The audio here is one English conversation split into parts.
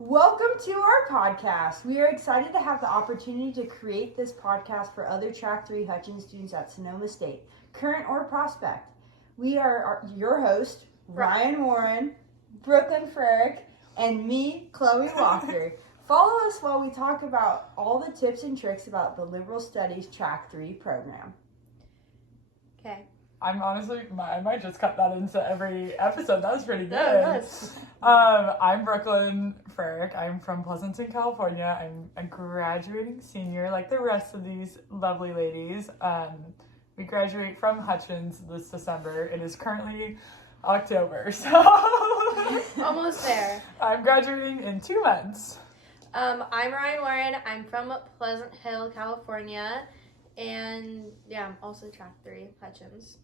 Welcome to our podcast. We are excited to have the opportunity to create this podcast for other Track 3 Hutchins students at Sonoma State, current or prospect. We are your host, Ryan Warren, Brooklyn Frerick, and me, Chloe Walker. Follow us while we talk about all the tips and tricks about the Liberal Studies Track 3 program. Okay. I might just cut that into every episode. That was pretty good. Yes. I'm Brooklyn Frerick. I'm from Pleasanton, California. I'm a graduating senior like the rest of these lovely ladies. We graduate from Hutchins this December. It is currently October, so Almost there. I'm graduating in 2 months. I'm Ryan Warren. I'm from Pleasant Hill, California. And yeah, I'm also Track 3 Hutchins,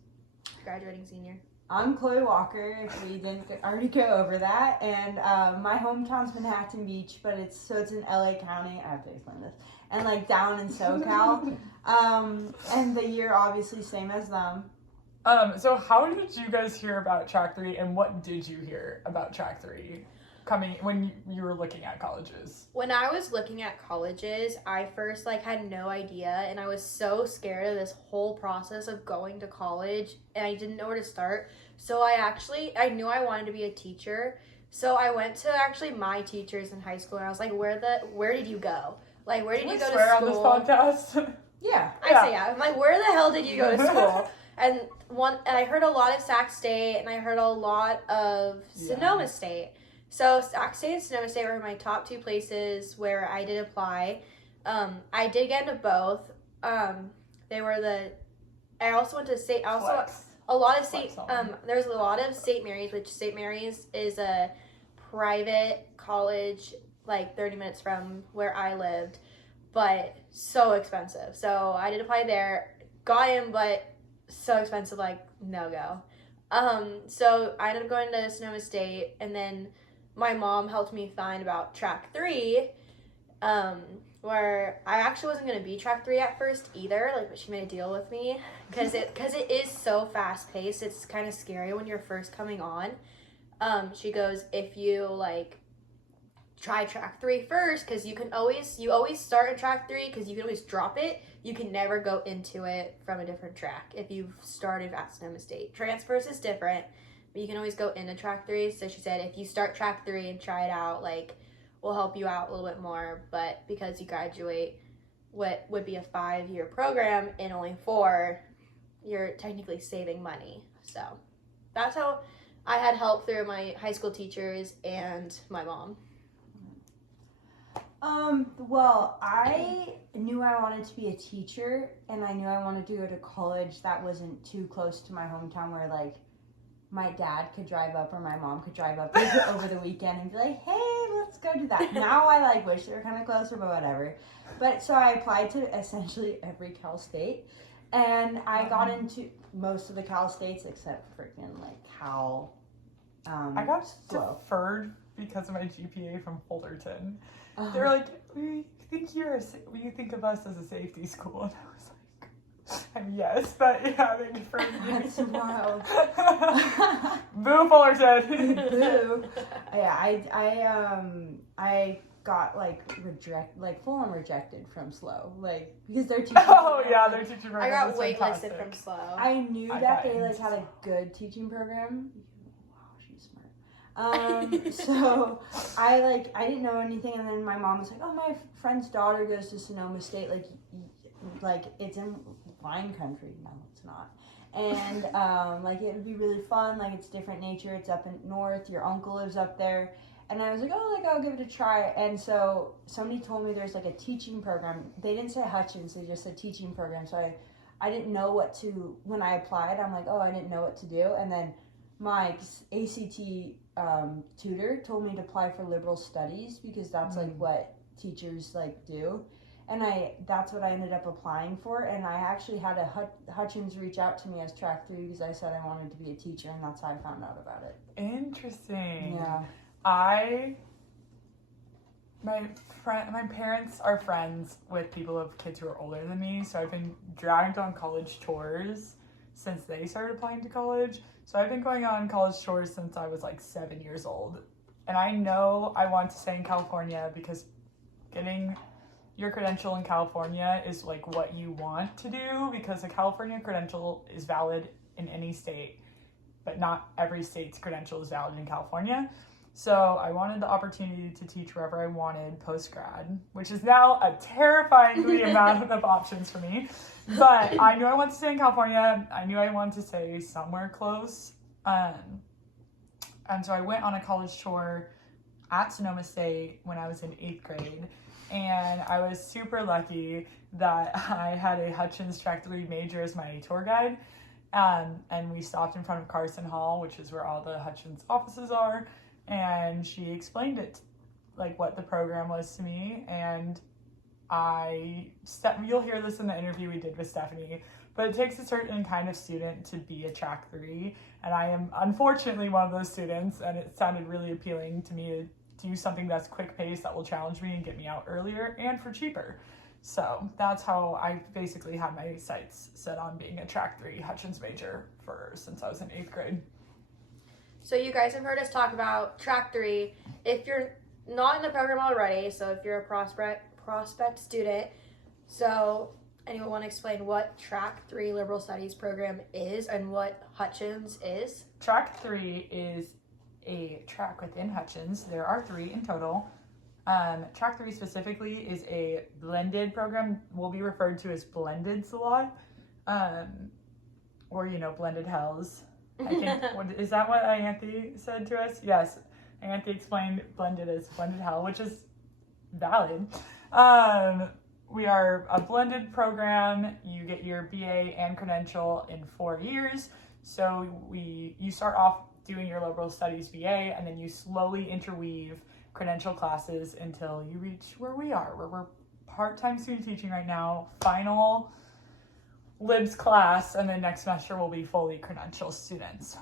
graduating senior. I'm Chloe Walker, if we didn't already go over that, and my hometown's Manhattan Beach, but it's in LA County. I have to explain this, and like down in SoCal, and the year obviously same as them. So how did you guys hear about Track 3, and what did you hear about Track 3 coming when you were looking at colleges? When I was looking at colleges, I first had no idea, and I was so scared of this whole process of going to college, and I didn't know where to start. So I knew I wanted to be a teacher. So I went to my teachers in high school, and I was like, where did you go? Like, where did you go to school? Swear on this podcast? Yeah. I say yeah. I'm like, where the hell did you go to school? And I heard a lot of Sac State, and I heard a lot of Sonoma State. So Sac State and Sonoma State were my top 2 places where I did apply. I did get into both. I also went to State. A lot of State. There's a lot of St. Mary's, which St. Mary's is a private college, 30 minutes from where I lived, but so expensive. So I did apply there, got in, but so expensive, no go. So I ended up going to Sonoma State, and then my mom helped me find about Track 3, where I actually wasn't going to be Track 3 at first either, but she made a deal with me, because it is so fast-paced. It's kind of scary when you're first coming on. She goes, if you, try Track 3 first, because you always start in Track 3, because you can always drop it. You can never go into it from a different track if you've started at Sonoma State. Transfers is different, but you can always go into Track 3. So she said, if you start Track 3 and try it out, we'll help you out a little bit more. But because you graduate what would be a 5-year program in only 4, you're technically saving money. So that's how I had help through my high school teachers and my mom. Well, I knew I wanted to be a teacher, and I knew I wanted to go to college that wasn't too close to my hometown, where my dad could drive up or my mom could drive up over the weekend and be like, hey, let's go do that. Now I wish they were kind of closer, but whatever. But so I applied to essentially every Cal State, and I got into most of the Cal States except freaking Cal. I got Slow. deferred because of my GPA from Fullerton. They're like, we think of us as a safety school, and I was like, yes, but yeah, they deferred me. That's wild. Boo, Fullerton. Boo. Yeah, I got full on rejected from SLO, because their teaching. Oh yeah, their teaching program. I got was waitlisted fantastic. from SLO. I knew that they had a good teaching program. Wow, she's smart. So I didn't know anything, and then my mom was like, oh, my friend's daughter goes to Sonoma State, it's in wine country. No, it's not. And it would be really fun, it's different nature, it's up in north, your uncle lives up there. And I was like, I'll give it a try. And so somebody told me there's a teaching program. They didn't say Hutchins, they just said teaching program. So I didn't know what to, when I applied, I'm like, I didn't know what to do. And then my ACT tutor told me to apply for liberal studies, because that's what teachers do. And that's what I ended up applying for. And I actually had a Hutchins reach out to me as Track 3, because I said I wanted to be a teacher, and that's how I found out about it. Interesting. Yeah. My parents are friends with people of kids who are older than me, so I've been dragged on college tours since they started applying to college. So I've been going on college tours since I was 7 years old. And I know I want to stay in California because getting your credential in California is like what you want to do, because a California credential is valid in any state, but not every state's credential is valid in California. So I wanted the opportunity to teach wherever I wanted post-grad, which is now a terrifyingly amount of options for me. But I knew I wanted to stay in California. I knew I wanted to stay somewhere close. And so I went on a college tour at Sonoma State when I was in 8th grade. And I was super lucky that I had a Hutchins Track 3 major as my tour guide. And we stopped in front of Carson Hall, which is where all the Hutchins offices are. And she explained it, like what the program was to me. And you'll hear this in the interview we did with Stephanie, but it takes a certain kind of student to be a Track 3. And I am unfortunately one of those students, and it sounded really appealing to me to do something that's quick paced, that will challenge me and get me out earlier and for cheaper. So that's how I basically had my sights set on being a Track 3 Hutchins major since I was in 8th grade. So you guys have heard us talk about Track 3. If you're not in the program already, so if you're a prospect student, so anyone want to explain what Track 3 Liberal Studies program is and what Hutchins is? Track 3 is a track within Hutchins. There are 3 in total. Track 3 specifically is a blended program, will be referred to as blended a lot, or blended hells. I think, is that what Ianthe said to us? Yes, Ianthe explained blended as blended hell, which is valid. We are a blended program. You get your BA and credential in 4 years. So you start off doing your liberal studies BA, and then you slowly interweave credential classes until you reach where we are, where we're part-time student teaching right now, final libs class, and then next semester we'll be fully credential students.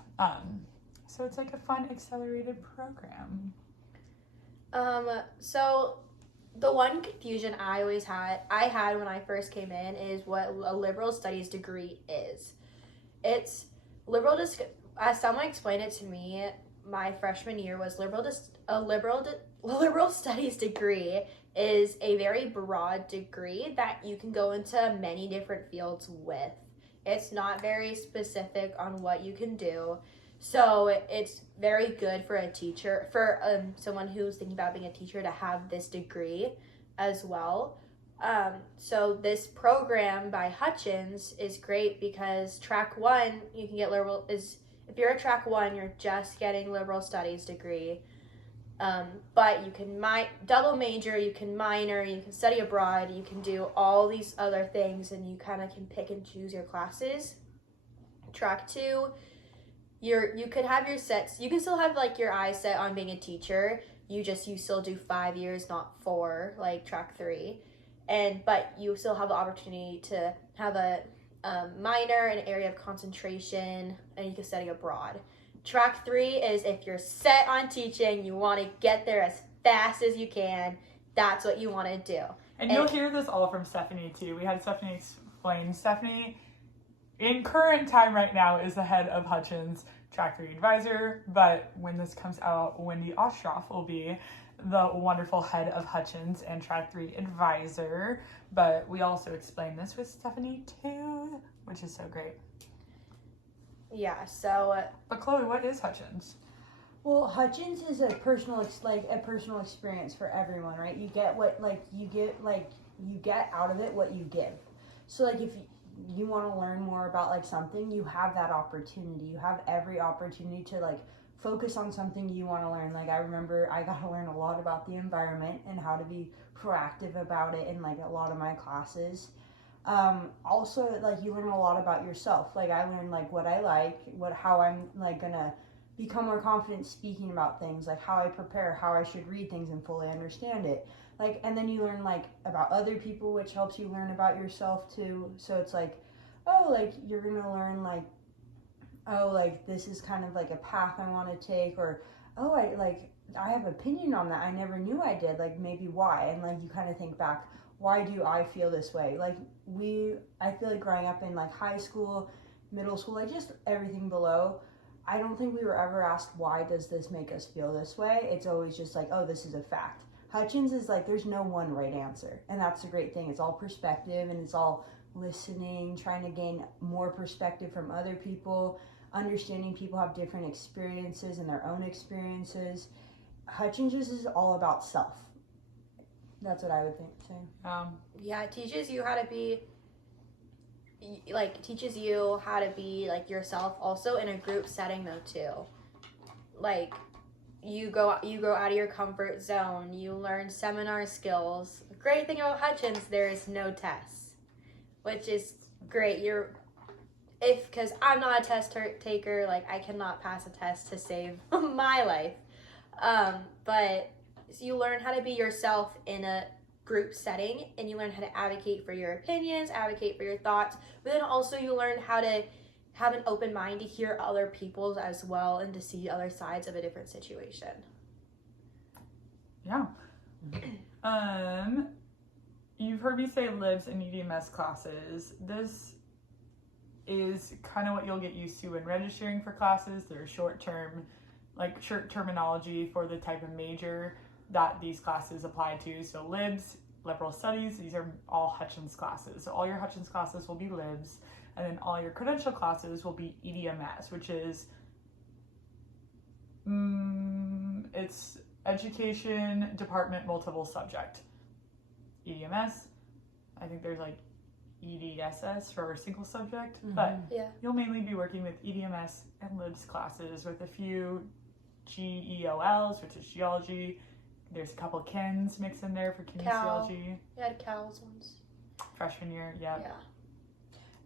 So it's like a fun accelerated program. So the one confusion I had when I first came in is what a liberal studies degree is. It's as someone explained it to me, my freshman year was liberal studies degree is a very broad degree that you can go into many different fields with. It's not very specific on what you can do. So it's very good for a teacher, for someone who's thinking about being a teacher, to have this degree as well. So this program by Hutchins is great because Track 1, you can get if you're a Track 1, you're just getting liberal studies degree. But you can double major, you can minor, you can study abroad, you can do all these other things, and you kind of can pick and choose your classes. Track 2, you could have your sets, you can still have like your eyes set on being a teacher, you still do 5 years, not 4, like Track 3, but you still have the opportunity to have a minor, an area of concentration, and you can study abroad. Track 3 is if you're set on teaching, you want to get there as fast as you can, that's what you want to do. And you'll hear this all from Stephanie too. We had Stephanie explain. Stephanie, in current time right now, is the head of Hutchins Track 3 advisor, but when this comes out, Wendy Ostroff will be the wonderful head of Hutchins and Track 3 advisor. But we also explained this with Stephanie too, which is so great. Yeah, so... But Chloe, what is Hutchins? Well, Hutchins is a personal experience for everyone, right? You get you get out of it what you give. So like if you want to learn more about like something, you have that opportunity. You have every opportunity to like focus on something you want to learn. Like I remember I got to learn a lot about the environment and how to be proactive about it in like a lot of my classes. Also, like you learn a lot about yourself. Like I learned like what I like, how I'm like gonna become more confident speaking about things, like how I prepare, how I should read things and fully understand it. Like, and then you learn like about other people, which helps you learn about yourself too. So it's like, oh, like you're gonna learn like, oh, like this is kind of like a path I want to take, or oh, I have opinion on that. I never knew I did. Like maybe why? And like you kind of think back, why do I feel this way? Like I feel like growing up in like high school, middle school, like just everything below, I don't think we were ever asked, why does this make us feel this way? It's always just like, oh, this is a fact. Hutchins is like, there's no one right answer. And that's the great thing. It's all perspective, and it's all listening, trying to gain more perspective from other people, understanding people have different experiences and their own experiences. Hutchins is all about self. That's what I would think too. Yeah, it teaches you how to be like yourself also in a group setting though too. Like you go out of your comfort zone, you learn seminar skills. The great thing about Hutchins, there is no tests, which is great. Because I'm not a test taker, like I cannot pass a test to save my life. But you learn how to be yourself in a group setting, and you learn how to advocate for your opinions, advocate for your thoughts, but then also you learn how to have an open mind to hear other people's as well and to see other sides of a different situation. Yeah. You've heard me say libs and EDMS classes. This is kind of what you'll get used to when registering for classes. They're short terminology for the type of major that these classes apply to. So libs, liberal studies, these are all Hutchins classes. So all your Hutchins classes will be libs, and then all your credential classes will be EDMS, which is it's education department multiple subject. EDMS, I think there's like EDSS for single subject, but you'll mainly be working with EDMS and libs classes with a few GEOLs, which is geology. There's a couple of Kens mixed in there for kinesiology. You had Cal's ones. Freshman year, yeah.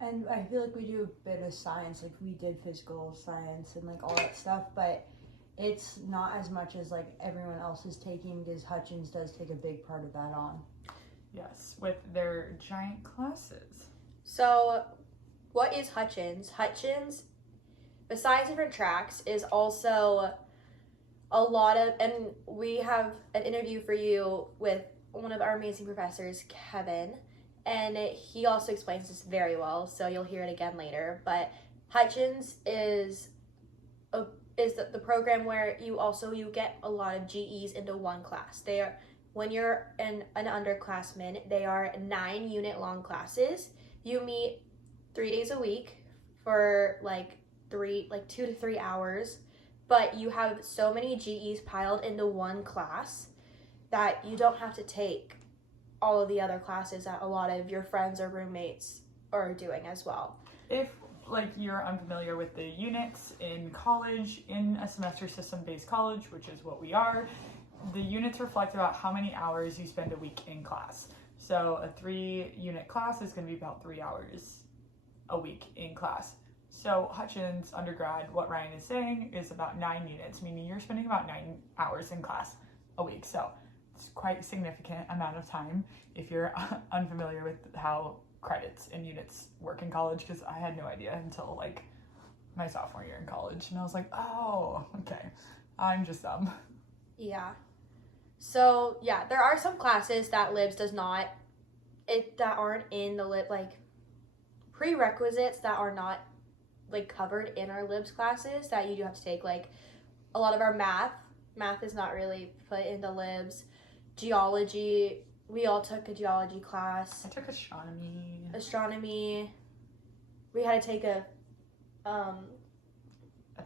And I feel like we do a bit of science, like we did physical science and like all that stuff, but it's not as much as like everyone else is taking, because Hutchins does take a big part of that on. Yes, with their giant classes. So, what is Hutchins? Hutchins, besides different tracks, is also a lot of, and we have an interview for you with one of our amazing professors, Kevin, and he also explains this very well, so you'll hear it again later. But Hutchins is the program where you get a lot of GEs into one class. They are, when you're an underclassman, they are 9-unit long classes. You meet 3 days a week for 2 to 3 hours, but you have so many GEs piled into one class that you don't have to take all of the other classes that a lot of your friends or roommates are doing as well. If you're unfamiliar with the units in college, in a semester system based college, which is what we are, the units reflect about how many hours you spend a week in class. So a 3-unit class is going to be about 3 hours a week in class. So Hutchins undergrad, what Ryan is saying, is about 9 units, meaning you're spending about 9 hours in class a week. So it's quite a significant amount of time if you're unfamiliar with how credits and units work in college, because I had no idea until my sophomore year in college, and I was like, oh, okay, I'm just dumb. Yeah. So yeah, there are some classes that libs does not, that aren't in the lib, prerequisites that are not covered in our libs classes that you do have to take. A lot of our math is not really put into libs. Geology, we all took a geology class. I took astronomy. We had to take a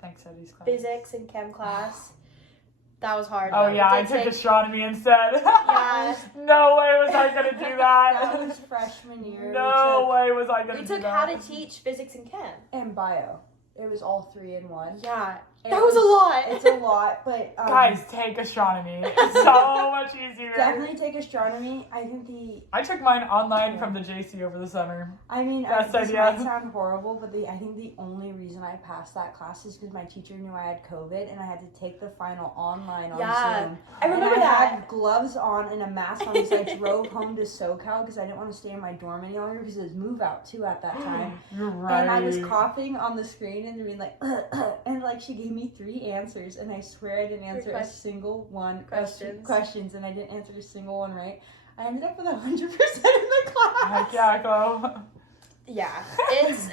think studies class. Physics and chem class. That was hard. Oh yeah, I took astronomy instead. Yeah. No way was I gonna do that. That was freshman year. No way was I gonna do that. We took how to teach physics and chem. And bio. It was all 3 in 1. Yeah. That was a lot. It's a lot, but... guys, take astronomy. It's so much easier. Definitely take astronomy. I took mine online from the JC over the summer. I mean, Best this idea. might sound horrible, but I think the only reason I passed that class is because my teacher knew I had COVID, and I had to take the final online on Zoom. I remember and I that. had gloves on and a mask on because I drove home to SoCal because I didn't want to stay in my dorm any longer because it was move out too at that time. You're right. And I was coughing on the screen and being like, and she gave me 3 answers, and I swear I didn't answer a single one questions, and I didn't answer a single one right. I ended up with 100% in the class. Heck yeah, go. Yeah, it's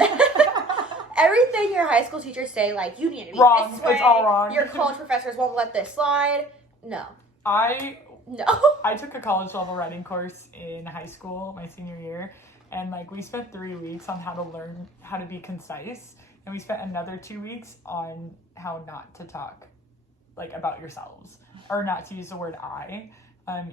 everything your high school teachers say, like, you need to be Wrong. this way. It's all wrong. Your college professors won't let this slide. No. I No. took a college level writing course in high school, my senior year, and like we spent 3 weeks on how to learn how to be concise, and we spent another 2 weeks on how not to talk like about yourselves or not to use the word I.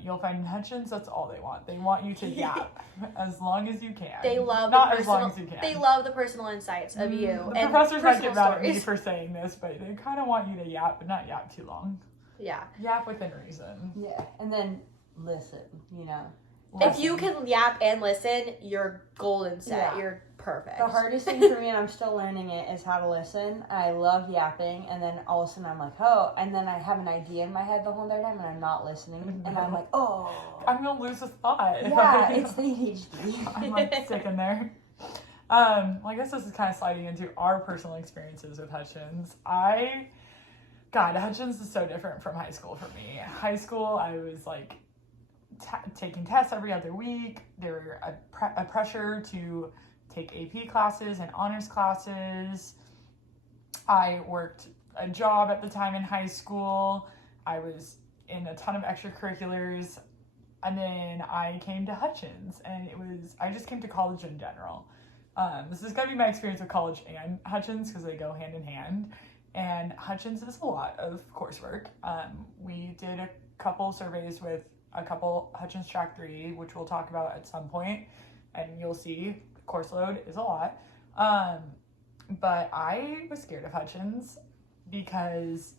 You'll find in Hutchins that's all they want. They want you to yap as long as you can. They love not as long as you can. They love the personal insights of you. The and professors might get mad at me stories. for saying this, but they kind of want you to yap, but not yap too long. Yeah. Yap within reason. Yeah, and then listen, you know. If you can yap and listen, you're golden set. Yeah. You're perfect. The hardest thing for me, and I'm still learning it, is how to listen. I love yapping, and then all of a sudden I'm like, oh, and then I have an idea in my head the whole entire time, and I'm not listening, and I'm like, oh. I'm gonna lose a thought. Yeah, it's the ADHD. I'm like sticking there. Well, I guess this is kind of sliding into our personal experiences with Hutchins. God, Hutchins is so different from high school for me. High school, I was like taking tests every other week. There were a pressure to take AP classes and honors classes. I worked a job at the time in high school. I was in a ton of extracurriculars. And then I came to Hutchins, and I just came to college in general. This is going to be my experience with college and Hutchins because they go hand in hand. And Hutchins is a lot of coursework. We did a couple surveys with a couple Hutchins Track 3, which we'll talk about at some point, and you'll see the course load is a lot. But I was scared of Hutchins because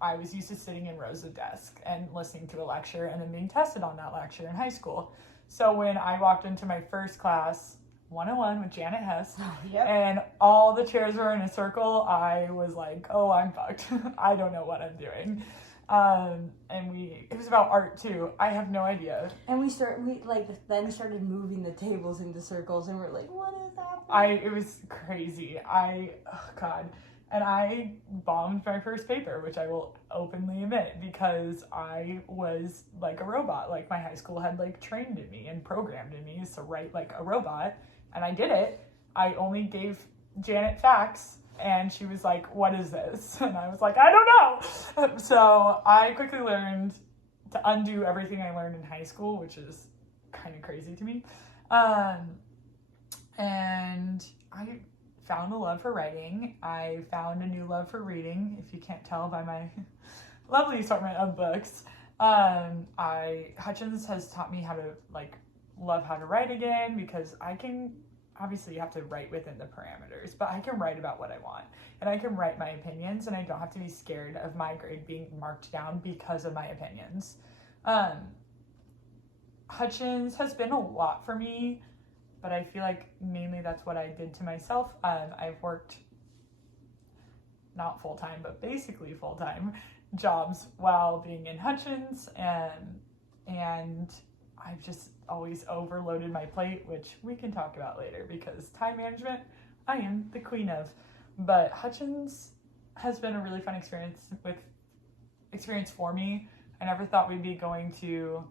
I was used to sitting in rows of desks and listening to a lecture and then being tested on that lecture in high school. So when I walked into my first class, 101 with Janet Hess, Yep. and all the chairs were in a circle, I was like, oh, I'm fucked. I don't know what I'm doing. And it was about art too. I have no idea. And we then started moving the tables into circles, and we're like, what is happening? It was crazy. Oh God. And I bombed my first paper, which I will openly admit, because I was like a robot. Like my high school had like trained in me and programmed in me to write like a robot, and I did it. I only gave Janet facts, and she was like, what is this? And I was like, I don't know. So I quickly learned to undo everything I learned in high school, which is kind of crazy to me. And I found a love for writing. I found a new love for reading, if you can't tell by my lovely assortment of books. Hutchins has taught me how to love how to write again, because I can, obviously you have to write within the parameters, but I can write about what I want, and I can write my opinions, and I don't have to be scared of my grade being marked down because of my opinions. Hutchins has been a lot for me, but I feel like mainly that's what I did to myself. I've worked not full-time, but basically full-time jobs while being in Hutchins, and I've just always overloaded my plate, which we can talk about later, because time management, I am the queen of. But Hutchins has been a really fun experience for me. I never thought we'd be going to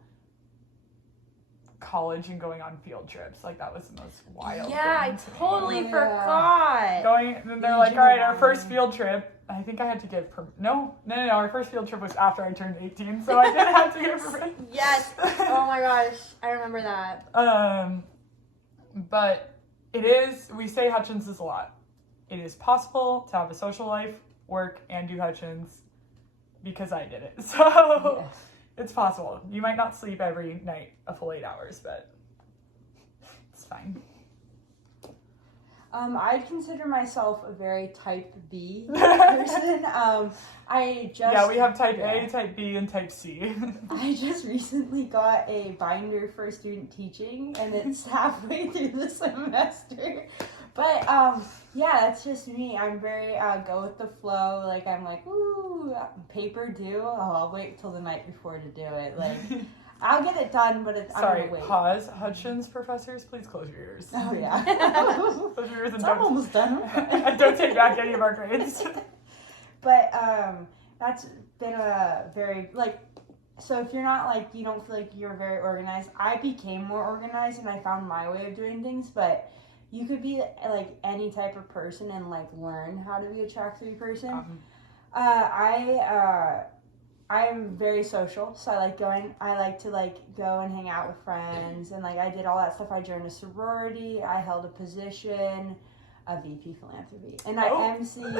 college and going on field trips. Like, that was the most wild Yeah, I thing to me. totally forgot. And they're like, all right, our first field trip, I think I had to get no, our first field trip was after I turned 18, so I didn't have to get permission. Yes. Oh my gosh, I remember that. But we say Hutchins is a lot. It is possible to have a social life, work, and do Hutchins, because I did it. So Yes. It's possible. You might not sleep every night a full 8 hours, but it's fine. I'd consider myself a very type B person. We have type A, type B, and type C. I just recently got a binder for student teaching, and it's halfway through the semester. But that's just me. I'm very go with the flow. Like, I'm like, ooh, paper due. Oh, I'll wait till the night before to do it. Like, I'll get it done, but I'm gonna wait. Pause. Hutchins professors, please close your ears. Oh yeah. Close your ears and I'm almost done. and don't take back any of our grades. But that's been a very so if you're not you don't feel like you're very organized. I became more organized, and I found my way of doing things, but you could be like any type of person and like learn how to be a track 3 person. I'm very social, so I like to like go and hang out with friends, and like I did all that stuff. I joined a sorority, I held a position, a VP philanthropy, and I emceed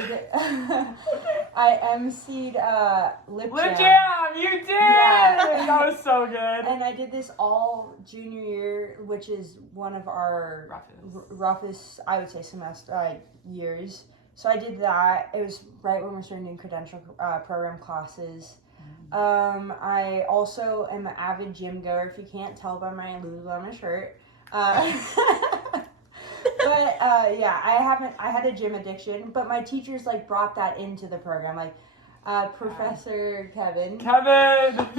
Lip Jam, you did! Yeah. That was so good. And I did this all junior year, which is one of our roughest, I would say, semester years. So I did that. It was right when we were starting doing credential program classes. I also am an avid gym goer, if you can't tell by my Lululemon shirt. I had a gym addiction, but my teachers like brought that into the program. Like Professor Kevin,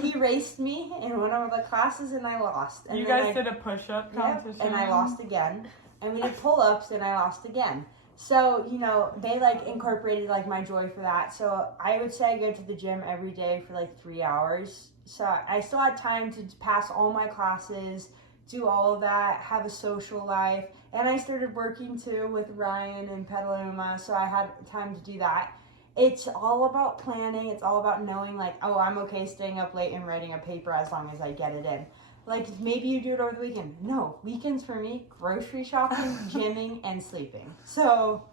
he raced me in one of the classes and I lost. And you guys did a push-up competition? Yep, and I lost again. And we did pull-ups and I lost again. So, you know, they like incorporated like my joy for that. So I would say I go to the gym every day for like 3 hours. So I still had time to pass all my classes, do all of that, have a social life. And I started working too with Ryan and Petaluma, so I had time to do that. It's all about planning. It's all about knowing like, oh, I'm okay staying up late and writing a paper as long as I get it in. Like, maybe you do it over the weekend. No, weekends for me, grocery shopping, gymming, and sleeping. So,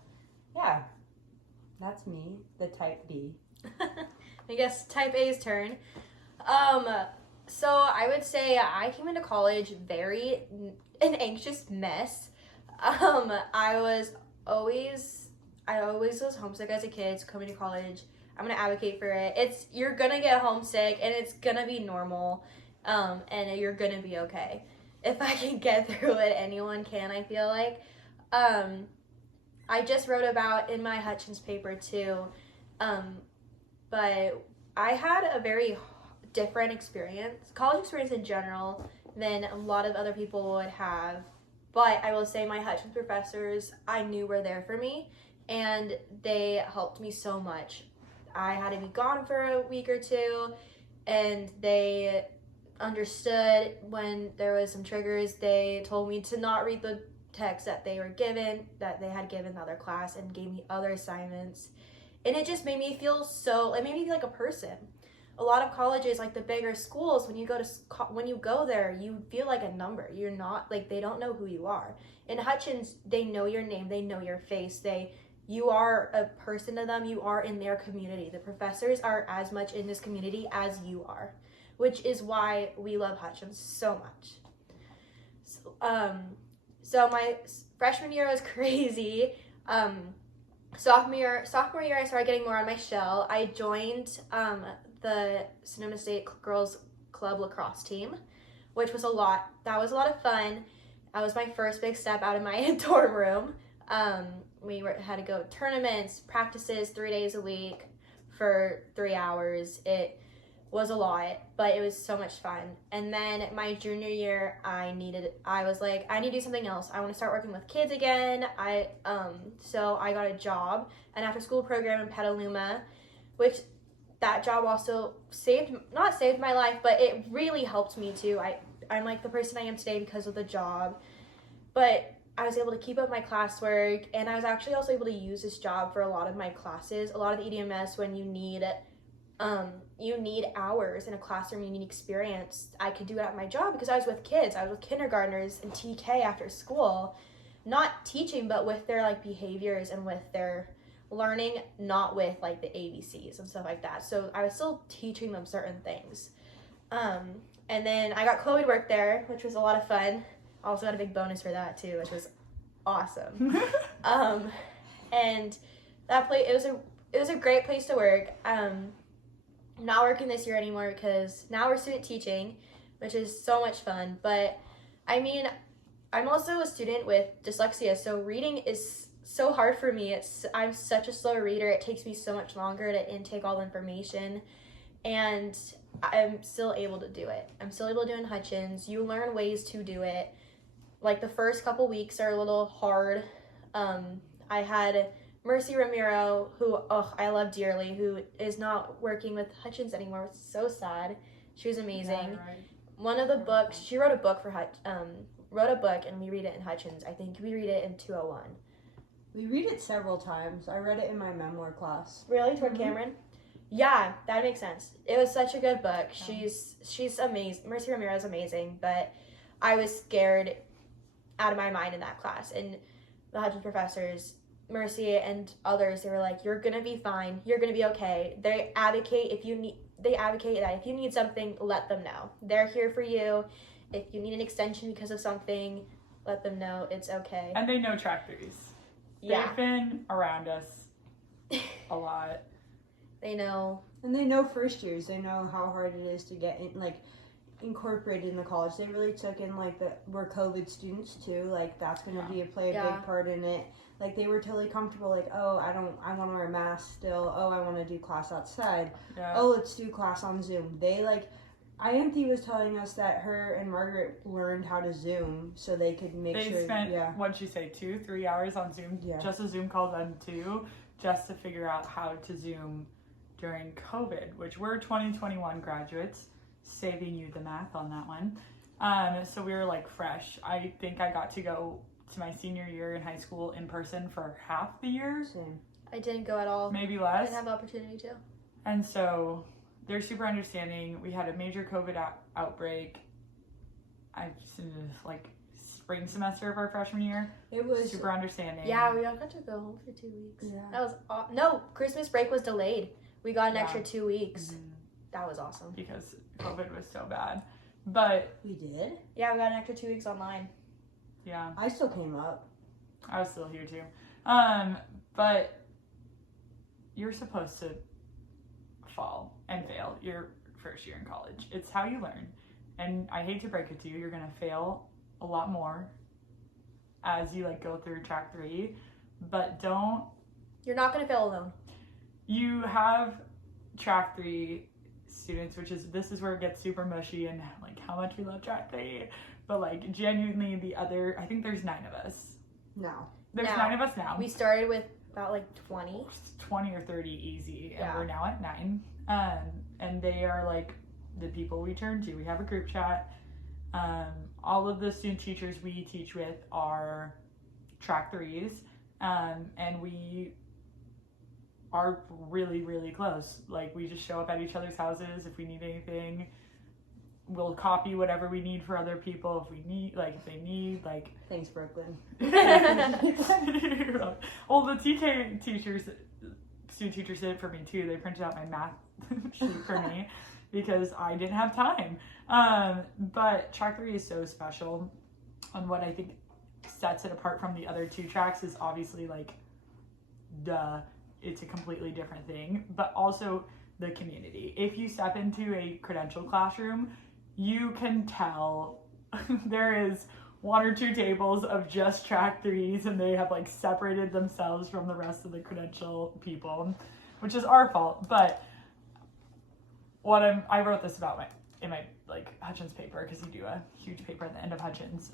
yeah, that's me, the type B. I guess type A's turn. So I would say I came into college very an anxious mess. I always was homesick as a kid, so coming to college, I'm gonna advocate for it. You're gonna get homesick, and it's gonna be normal. And you're gonna be okay. If I can get through it, anyone can, I feel like. I just wrote about in my Hutchins paper too, but I had a very different experience, college experience in general, than a lot of other people would have. But I will say my Hutchins professors, I knew were there for me, and they helped me so much. I had to be gone for a week or two, and they understood when there was some triggers. They told me to not read the text that they had given the other class, and gave me other assignments, and it just made me feel it made me feel like a person. A lot of colleges, like the bigger schools, when you go there, you feel like a number. You're not, like, they don't know who you are. In Hutchins, they know your name, they know your face, you are a person to them, you are in their community. The professors are as much in this community as you are, which is why we love Hutchins so much. So my freshman year was crazy. Sophomore year, I started getting more on my shell. I joined the Sonoma State Girls Club lacrosse team, which was a lot. That was a lot of fun. That was my first big step out of my dorm room. We had to go to tournaments, practices 3 days a week for 3 hours. It was a lot, but it was so much fun. And then my junior year, I was like, I need to do something else. I want to start working with kids again. So I got a job, an after school program in Petaluma, which that job also not saved my life, but it really helped me too. I'm like the person I am today because of the job. But I was able to keep up my classwork, and I was actually also able to use this job for a lot of my classes. A lot of the EDMS, when you need hours in a classroom, you need experience. I could do it at my job because I was with kids. I was with kindergartners and TK after school, not teaching, but with their like behaviors and with their learning, not with like the ABCs and stuff like that. So I was still teaching them certain things. And then I got Chloe to work there, which was a lot of fun. Also got a big bonus for that too, which was awesome. And that place, it was a great place to work. Not working this year anymore because now we're student teaching, which is so much fun. But I mean, I'm also a student with dyslexia, so reading is so hard for me. I'm such a slow reader. It takes me so much longer to intake all the information, and I'm still able to do it. I'm still able to do it in Hutchins. You learn ways to do it. Like the first couple weeks are a little hard. I had Mercy Ramiro, who I love dearly, who is not working with Hutchins anymore. It's so sad. She was amazing. one of the books, she wrote a book for wrote a book, and we read it in Hutchins. I think we read it in 201. We read it several times. I read it in my memoir class. Really? Toward Cameron? Yeah, that makes sense. It was such a good book. She's amazing. Mercy Ramirez is amazing, but I was scared out of my mind in that class. And the Hutchins professors, Mercy and others, they were like, "You're gonna be fine. You're gonna be okay." They advocate that if you need something, let them know. They're here for you. If you need an extension because of something, let them know. It's okay. And they know track threes. Yeah. They've been around us a lot. They know. And they know first years. They know how hard it is to get in, incorporated in the college. They really took in, we're COVID students too. Like, that's going to play a big part in it. Like, they were totally comfortable. Like, oh, I want to wear a mask still. Oh, I want to do class outside. Yeah. Oh, let's do class on Zoom. They, Ianthe was telling us that her and Margaret learned how to Zoom so they could make sure. They spent, what'd you say, 2-3 hours on Zoom? Yeah. Just a Zoom call then too, just to figure out how to Zoom during COVID, which we're 2021 graduates, saving you the math on that one. So we were fresh. I think I got to go to my senior year in high school in person for half the year. Same. I didn't go at all. Maybe I less. didn't have the opportunity to. And so they're super understanding. We had a major COVID outbreak. Spring semester of our freshman year. It was super understanding. Yeah, we all got to go home for 2 weeks. Yeah. That was no, Christmas break was delayed. We got an Yeah. extra 2 weeks. Mhm. That was awesome. Because COVID was so bad. But We did? Yeah, we got an extra 2 weeks online. yeah, I still came up. I was still here too. But you're supposed to fall and fail your first year in college. It's how you learn. And I hate to break it to you, you're gonna fail a lot more as you go through track 3, but You're not gonna fail alone. you have track 3 students, this is where it gets super mushy and how much we love track 3, but genuinely I think there's 9 of us. No. There's Now. 9 of us now. We started with about 20. 20 or 30 easy, and Yeah. we're now at 9. And they are the people we turn to. We have a group chat. All of the student teachers we teach with are track 3s, and we are really, really close. We just show up at each other's houses if we need anything. We'll copy whatever we need for other people if we need, if they need, Thanks, Brooklyn. Well, the TK student teachers did it for me too. They printed out my math sheet for me because I didn't have time. But track 3 is so special, and what I think sets it apart from the other 2 tracks is obviously it's a completely different thing, but also the community. If you step into a credential classroom, you can tell there is 1 or 2 tables of just track 3s, and they have separated themselves from the rest of the credential people, which is our fault. But I wrote this about in my Hutchins paper, because you do a huge paper at the end of Hutchins.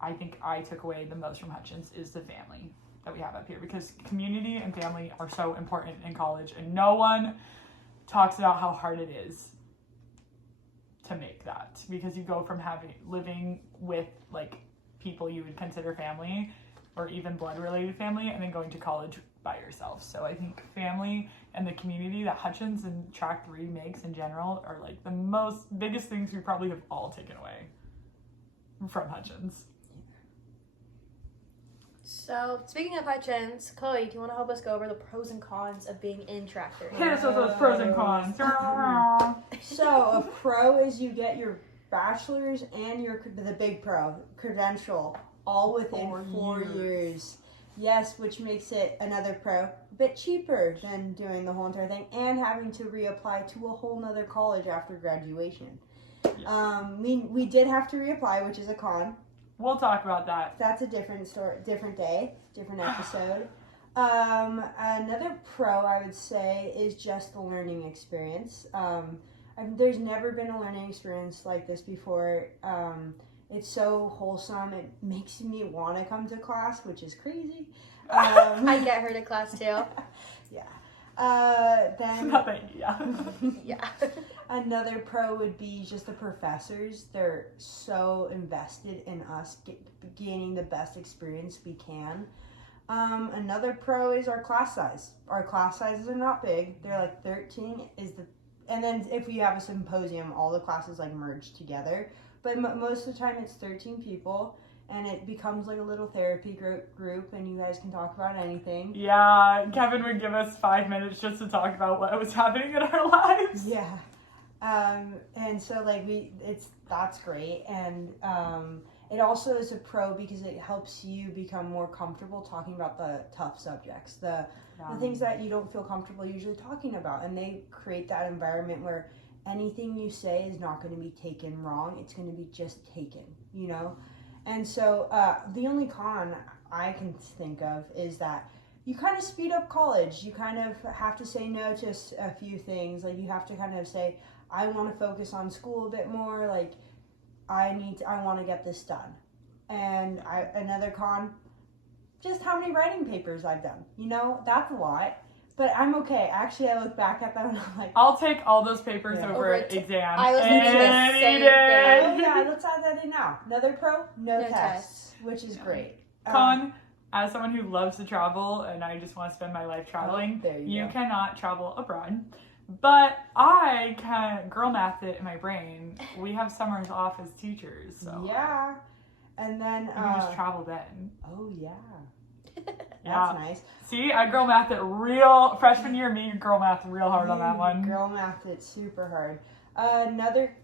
I think I took away the most from Hutchins is the family that we have up here, because community and family are so important in college, and no one talks about how hard it is to make that, because you go from living with people you would consider family or even blood related family, and then going to college by yourself. So I think family and the community that Hutchins and track 3 makes in general are the biggest things we probably have all taken away from Hutchins. So, speaking of Hutchins, Chloe, do you want to help us go over the pros and cons of being in track 3? Hit us with those pros and cons. So a pro is you get your bachelor's and the big pro, credential, all within 4 years. Yes, which makes it another pro, a bit cheaper than doing the whole entire thing and having to reapply to a whole nother college after graduation. Yeah. We did have to reapply, which is a con. We'll talk about that. That's a different story, different day, different episode. Another pro I would say is just the learning experience. There's never been a learning experience like this before. It's so wholesome. It makes me want to come to class, which is crazy. I get her to class too. Yeah. Then Nothing, yeah. Yeah. Another pro would be just the professors. They're so invested in us gaining the best experience we can. Another pro is our class size. Our class sizes are not big. They're like 13 and then if we have a symposium, all the classes like merge together. But most of the time it's 13 people. And it becomes like a little therapy group, and you guys can talk about anything. Yeah, Kevin would give us 5 minutes just to talk about what was happening in our lives. Yeah. And so like that's great. And it also is a pro because it helps you become more comfortable talking about the tough subjects, the things that you don't feel comfortable usually talking about. And they create that environment where anything you say is not going to be taken wrong. It's going to be just taken, you know? And so the only con I can think of is that you kind of speed up college. You kind of have to say no to a few things. Like you have to kind of say, I want to focus on school a bit more. Like I want to get this done. And another con, just how many writing papers I've done. You know, that's a lot. But I'm okay. Actually, I look back at them and I'm like, I'll take all those papers over exam. I was thinking the same thing. oh yeah, let's add that in now. Another pro, no tests, which is great. Con, as someone who loves to travel and I just want to spend my life traveling, you cannot travel abroad. But I can girl math it in my brain. We have summers off as teachers, so yeah. And then you can just travel then. Oh yeah. Yeah. That's nice. See, I girl math it real freshman year. Me girl math real hard on that one. Girl math it super hard. Another.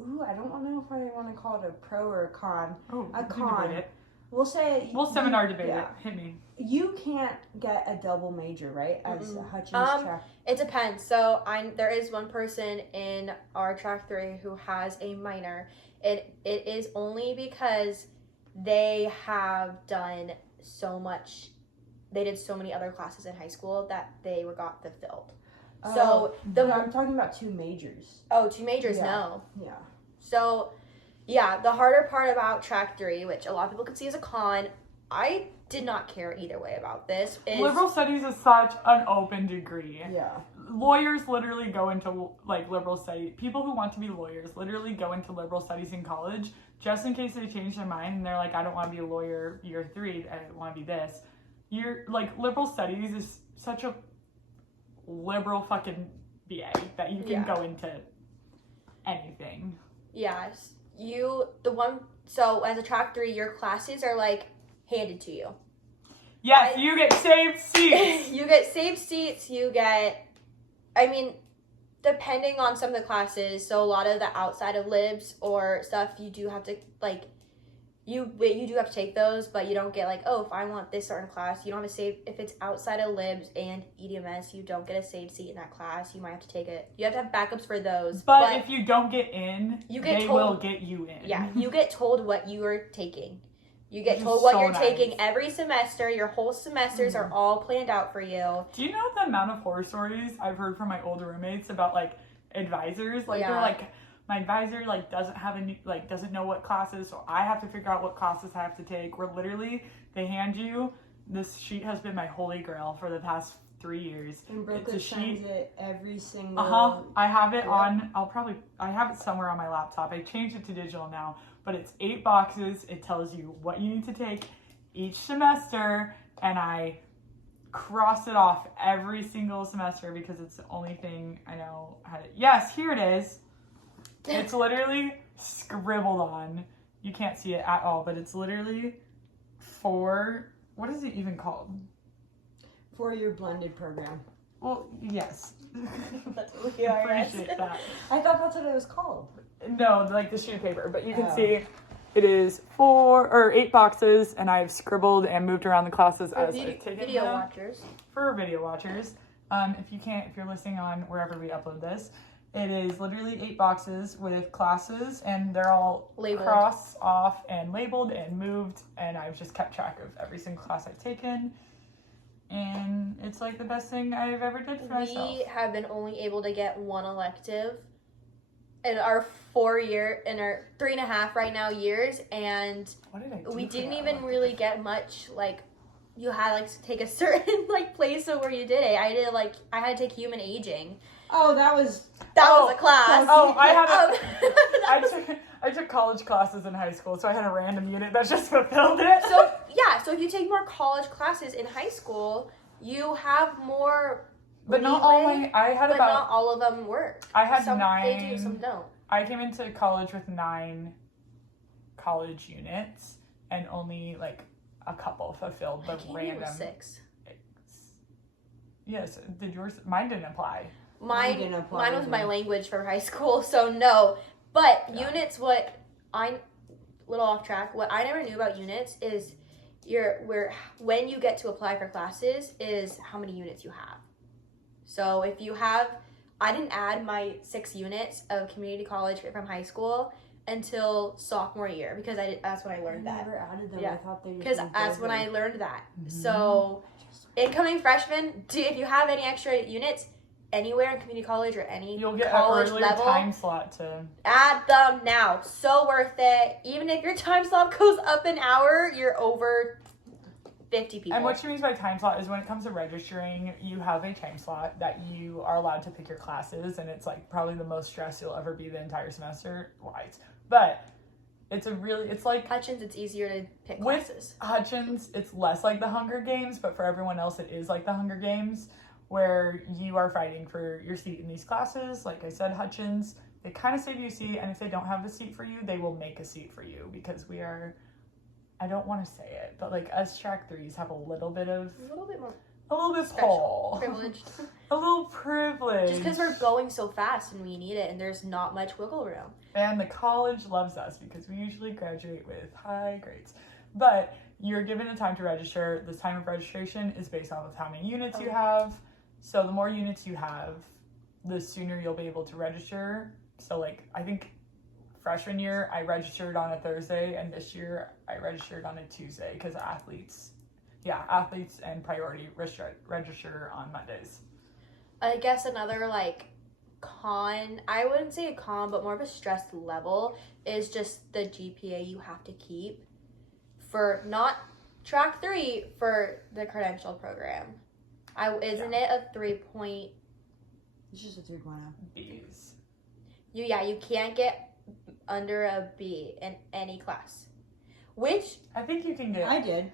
Ooh, I don't know if I want to call it a pro or a con. Oh, a con. We'll say. We'll seminar debate it. Hit me. You can't get a double major, right? As Hutchins track. It depends. So there is one person in our track 3 who has a minor. It is only because they have done so much. They did so many other classes in high school that they got fulfilled. So I'm talking about 2 majors. Oh, 2 majors? Yeah. No. Yeah. So, yeah, the harder part about track 3, which a lot of people could see as a con, I did not care either way about this. Liberal studies is such an open degree. Yeah. Lawyers literally go into like liberal study. People who want to be lawyers literally go into liberal studies in college just in case they change their mind and they're like, I don't want to be a lawyer year 3. I want to be this. You're like liberal studies is such a liberal fucking BA that you can go into anything. Yes. So as a track 3, your classes are like handed to you. Yes, you get saved seats. You get saved seats, depending on some of the classes, so a lot of the outside of libs or stuff, you do have to, like, you do have to take those, but you don't get, like, oh, if I want this certain class, you don't have to save, if it's outside of libs and EDMS, you don't get a saved seat in that class, you might have to take it. You have to have backups for those. But if you don't get in, they will get you in. Yeah, you get told what you are taking. You get told what you're taking every semester. Your whole semesters are all planned out for you. Do you know the amount of horror stories I've heard from my older roommates about like advisors? Like they're like, my advisor like doesn't know what classes, so I have to figure out what classes I have to take. Where literally they hand you this sheet has been my holy grail for the past 3 years. And Brooklyn sends it every single. I have it on. I have it somewhere on my laptop. I changed it to digital now. But it's 8 boxes. It tells you what you need to take each semester, and I cross it off every single semester because it's the only thing I know how to. Yes, here it is. It's literally scribbled on. You can't see it at all, but it's literally for, what is it even called? For your blended program. Well, yes. That's what we are. Appreciate that. I thought that's what it was called. No, like the sheet of paper, but you can see it is 8 boxes, and I've scribbled and moved around the classes as I've taken video them. watchers. For video watchers, if you're listening on wherever we upload this, it is literally 8 boxes with classes, and they're all crossed off and labeled and moved, and I've just kept track of every single class I've taken. And it's like the best thing I've ever did for myself. We have been only able to get 1 elective in our 3.5 right now years, and we didn't even really get much. Like, you had to take a certain place of where you did it. I had to take human aging, Oh, that was a class. Oh, I took college classes in high school, so I had a random unit that just fulfilled it. So if you take more college classes in high school, you have more. But not all not all of them work. I had some 9. They do, some don't. I came into college with 9 college units, and only like a couple fulfilled the random. 6. Yes, did yours? Mine didn't apply. Mine was my language for high school, so no. But units, little off track. What I never knew about units is when you get to apply for classes is how many units you have. So if you have, I didn't add my 6 units of community college from high school until sophomore year because that's when I learned that. I never added them. Yeah. I thought they because that's when I learned that. Mm-hmm. So incoming freshmen, if you have any extra units anywhere in community college or any You'll get college an earlier level, time slot to add them now. So worth it. Even if your time slot goes up an hour, you're over 50 people. And what she means by time slot is when it comes to registering, you have a time slot that you are allowed to pick your classes, and it's like probably the most stressed you'll ever be the entire semester wise. But it's like Hutchins, it's easier to pick with classes. Hutchins, it's less like the Hunger Games, but for everyone else, it is like the Hunger Games, where you are fighting for your seat in these classes. Like I said, Hutchins, they kind of save you a seat, and if they don't have a seat for you, they will make a seat for you because we are, I don't want to say it, but like us track 3s have a little bit more pull. privileged. A little privilege. Just because we're going so fast and we need it, and there's not much wiggle room. And the college loves us because we usually graduate with high grades. But you're given a time to register. The time of registration is based off of how many units you have. So the more units you have, the sooner you'll be able to register. So like, I think freshman year, I registered on a Thursday, and this year I registered on a Tuesday because athletes and priority register on Mondays. I guess another like con, I wouldn't say a con, but more of a stress level is just the GPA you have to keep for not track 3 for the credential program. Isn't it a 3 point? It's just a 3.0. B's. You can't get under a B in any class. Which I think you can get. I did.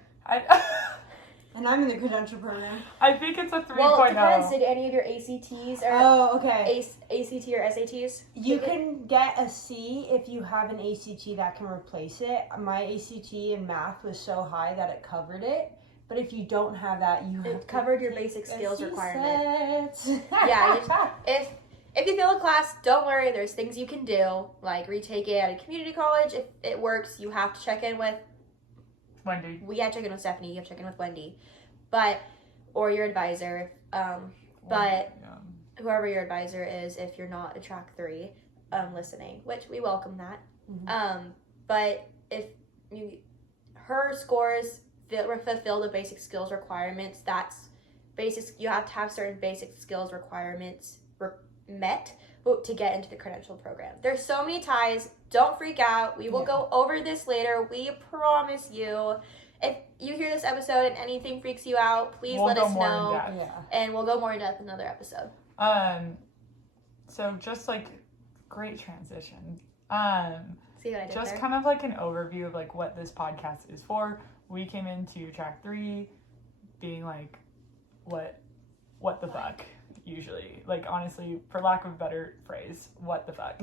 And I'm in the credential program. I think it's a 3.0. Well, it depends. Did any of your ACTs or ACT or SATs? You can get a C if you have an ACT that can replace it. My ACT in math was so high that it covered it. But if you don't have that, it covered your basic skills requirement. Yeah. If you fail a class, don't worry. There's things you can do, like retake it at a community college. If it works, you have to check in with Wendy. We gotta check in with Stephanie. You have to check in with Wendy, or your advisor. Whoever your advisor is, if you're not a track 3, listening, which we welcome that. Mm-hmm. But if her scores fulfill the basic skills requirements, that's basic. You have to have certain basic skills requirements met to get into the credential program. There's so many ties. Don't freak out. We will go over this later. We promise you. If you hear this episode and anything freaks you out, please let us know. And we'll go more in depth in another episode. So just like great transition. See what I did just there? kind of like an overview of like what this podcast is for. We came into track 3 being like, what the fuck? Usually, like, honestly, for lack of a better phrase, what the fuck.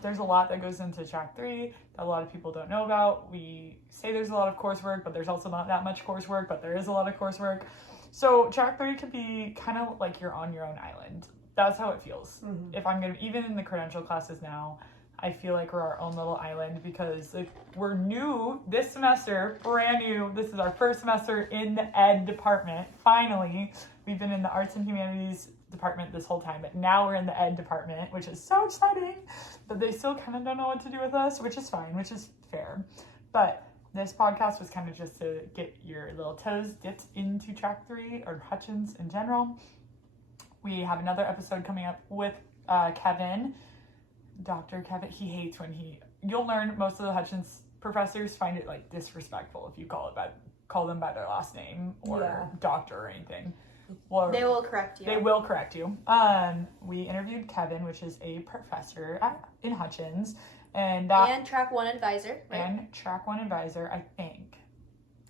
There's a lot that goes into track 3 that a lot of people don't know about. We say there's a lot of coursework, but there's also not that much coursework, but there is a lot of coursework. So track 3 could be kind of like you're on your own island. That's how it feels. Mm-hmm. If I'm even in the credential classes now, I feel like we're our own little island because like, we're new this semester, brand new. This is our first semester in the ed department. Finally, we've been in the arts and humanities department this whole time, but now we're in the ed department, which is so exciting. But they still kind of don't know what to do with us, which is fine, which is fair. But this podcast was kind of just to get your little toes dipped into track 3 or Hutchins in general. We have another episode coming up with Kevin. Dr. Kevin, he hates when you'll learn most of the Hutchins professors find it like disrespectful if you call them by their last name or doctor or anything. They will correct you. They will correct you. We interviewed Kevin, which is a professor in Hutchins, and track 1 advisor, right? And track 1 advisor, I think.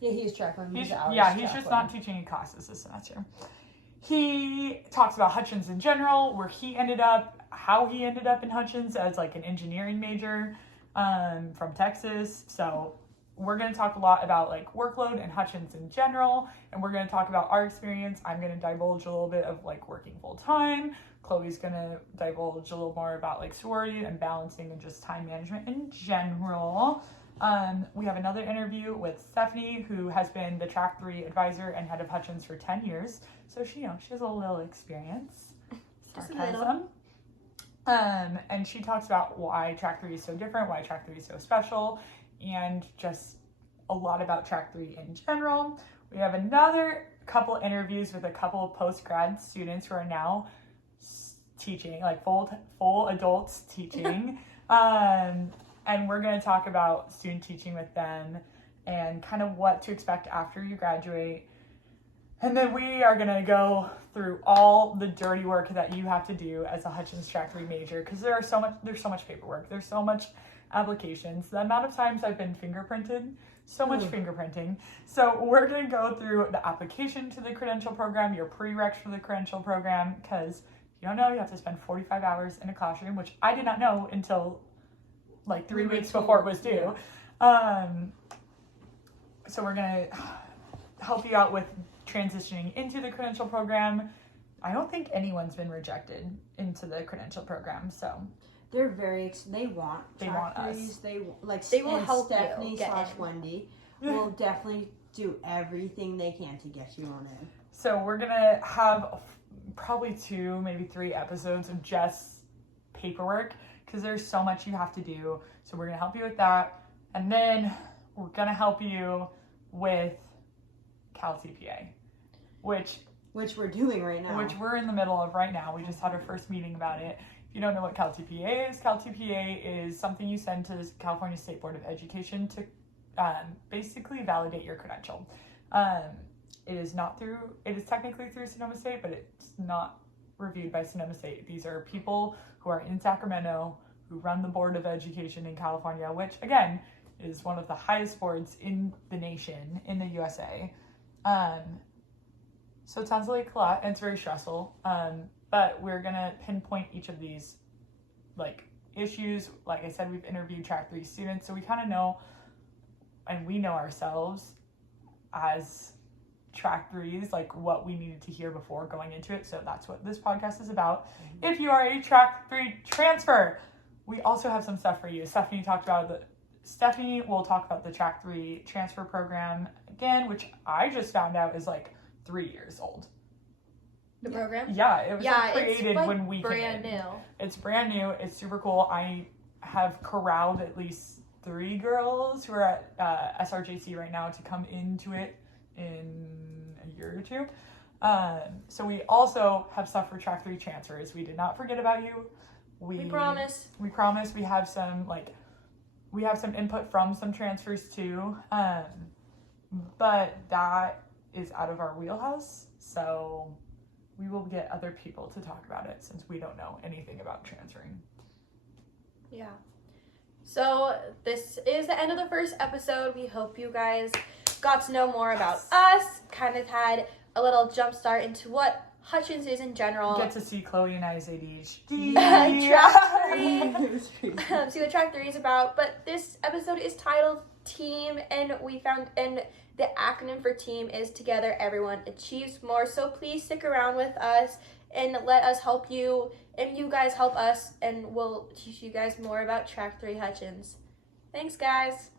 Yeah, he's track 1. He's just not teaching any classes this semester. He talks about Hutchins in general, where he ended up, how he ended up in Hutchins as like an engineering major from Texas. So we're going to talk a lot about like workload and Hutchins in general, and we're going to talk about our experience. I'm going to divulge a little bit of like working full time. Chloe's going to divulge a little more about like sorority and balancing and just time management in general. We have another interview with Stephanie, who has been the track 3 advisor and head of Hutchins for 10 years. So she has a little experience. Sarcasm. And she talks about why track 3 is so different, why track 3 is so special, and just a lot about track 3 in general. We have another couple interviews with a couple of post-grad students who are now teaching, like full adults teaching. And we're going to talk about student teaching with them and kind of what to expect after you graduate. And then we are going to go through all the dirty work that you have to do as a Hutchins Track 3 major, because there's so much paperwork. There's so much applications. The amount of times I've been fingerprinted, so much fingerprinting. So we're going to go through the application to the credential program, your prereqs for the credential program, because if you don't know, you have to spend 45 hours in a classroom, which I did not know until like 3 weeks before it was due. So we're going to help you out with transitioning into the credential program. I don't think anyone's been rejected into the credential program, so they're they want us. They will help Stephanie you get / Wendy will definitely do everything they can to get you on in. So we're gonna have probably 2, maybe 3 episodes of just paperwork, because there's so much you have to do. So we're gonna help you with that, and then we're gonna help you with Cal T.E.A.M, which we're doing right now. Which we're in the middle of right now. We just had our first meeting about it. If you don't know what Cal T.E.A.M is, Cal T.E.A.M is something you send to the California State Board of Education to basically validate your credential. It is technically through Sonoma State, but it's not reviewed by Sonoma State. These are people who are in Sacramento who run the Board of Education in California, which again is one of the highest boards in the nation, in the USA. So it sounds like a lot, and it's very stressful. But we're gonna pinpoint each of these like issues. Like I said, we've interviewed track 3 students, so we kind of know, and we know ourselves as track 3s, like what we needed to hear before going into it. So that's what this podcast is about. If you are a track 3 transfer, we also have some stuff for you. Stephanie will talk about the track 3 transfer program again, which I just found out is like 3 years old. The program? Yeah, it was created it's like when we brand came in. new. It's brand new. It's super cool. I have corralled at least 3 girls who are at SRJC right now to come into it in a year or 2. So we also have stuff for track 3 transfers. We did not forget about you. We promise. We promise. We have some input from some transfers too. But that is out of our wheelhouse. So we will get other people to talk about it, since we don't know anything about transferring. Yeah. So this is the end of the first episode. We hope you guys got to know more about us, kind of had a little jump start into what Hutchins is in general. Get to see Chloe and I's ADHD. Track 3. See what track 3 is about. But this episode is titled T.E.A.M, and the acronym for T.E.A.M is Together Everyone Achieves More. So please stick around with us and let us help you, and you guys help us, and we'll teach you guys more about track 3 Hutchins. Thanks, guys.